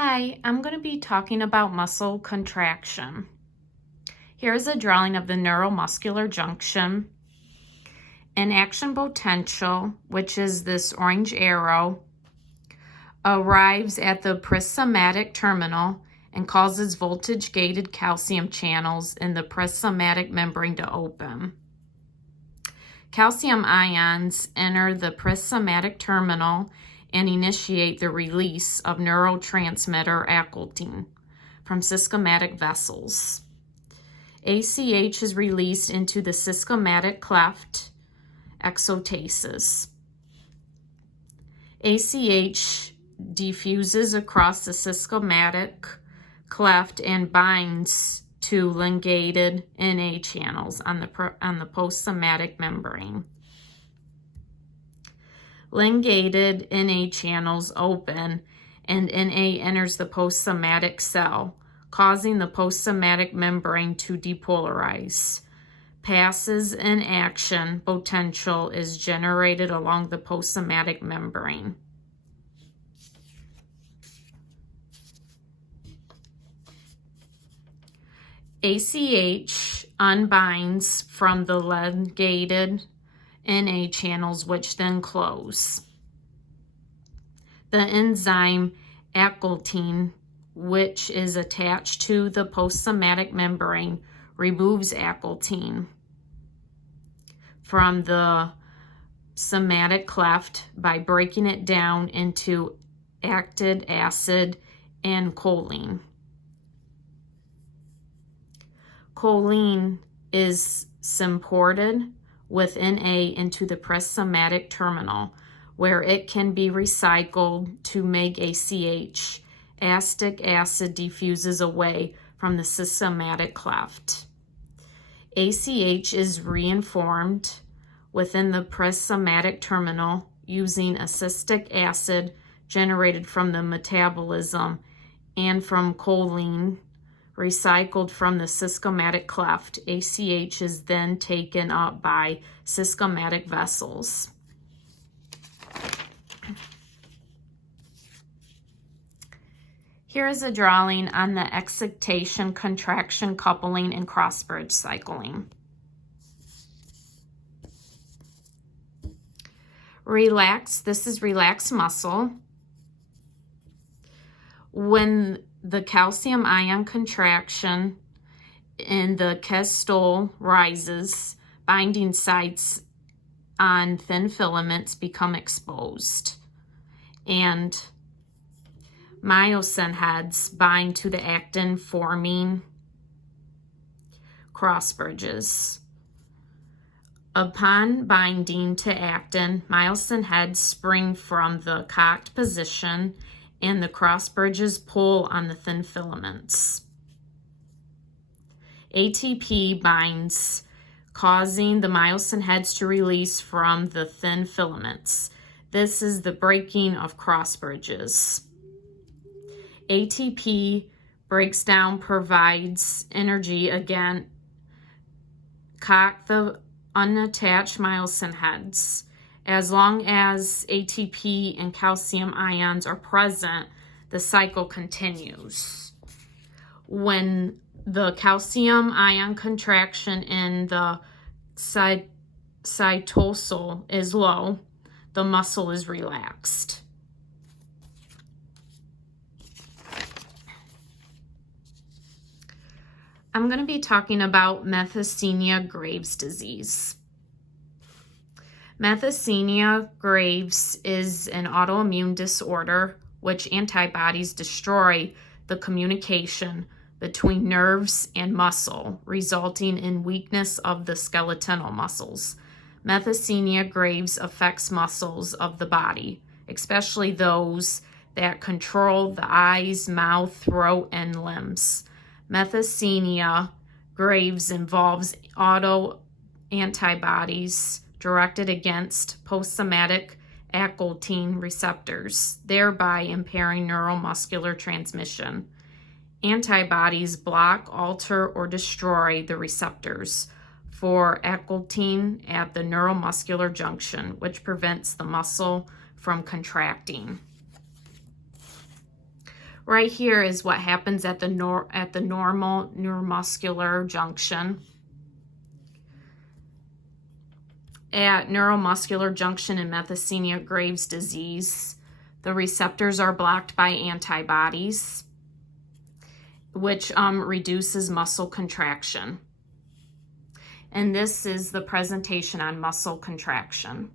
Hi, I'm going to be talking about muscle contraction. Here's a drawing of the neuromuscular junction. An action potential, which is this orange arrow, arrives at the prismatic terminal and causes voltage-gated calcium channels in the prismatic membrane to open. Calcium ions enter the prismatic terminal and initiate the release of neurotransmitter acetylcholine from systematic vessels. ACH is released into the systematic cleft, exotasis. ACH diffuses across the systematic cleft and binds to ligated Na channels on the postsomatic membrane. Ligated Na channels open and Na enters the postsomatic cell, causing the postsomatic membrane to depolarize. Passes in action potential is generated along the postsomatic membrane. ACH unbinds from the ligated Na channels, which then close. The enzyme acetylcholine, which is attached to the postsomatic membrane, removes acetylcholine from the somatic cleft by breaking it down into lactic acid and choline. Choline is imported with Na into the prismatic terminal, where it can be recycled to make ACH. Acetic acid diffuses away from the systematic cleft. ACH is reinformed within the prismatic terminal using acetic acid generated from the metabolism and from choline recycled from the systematic cleft. ACH is then taken up by systematic vessels. Here is a drawing on the excitation, contraction, coupling, and cross-bridge cycling. This is relaxed muscle. When the calcium ion contraction in the chestole rises, binding sites on thin filaments become exposed, and myosin heads bind to the actin, forming cross bridges. Upon binding to actin, myosin heads spring from the cocked position and the cross bridges pull on the thin filaments. ATP binds, causing the myosin heads to release from the thin filaments. This is the breaking of cross bridges. ATP breaks down, provides energy again. Cock the unattached myosin heads. As long as ATP and calcium ions are present, the cycle continues. When the calcium ion contraction in the cytosol is low, the muscle is relaxed. I'm going to be talking about myasthenia gravis disease. Myasthenia gravis is an autoimmune disorder which antibodies destroy the communication between nerves and muscle, resulting in weakness of the skeletal muscles. Myasthenia gravis affects muscles of the body, especially those that control the eyes, mouth, throat, and limbs. Myasthenia gravis involves autoantibodies directed against postsomatic acetylcholine receptors, thereby impairing neuromuscular transmission. Antibodies block, alter, or destroy the receptors for acetylcholine at the neuromuscular junction, which prevents the muscle from contracting. Right here is what happens at the normal neuromuscular junction. At neuromuscular junction in methysenia Graves' disease, the receptors are blocked by antibodies, which reduces muscle contraction. And this is the presentation on muscle contraction.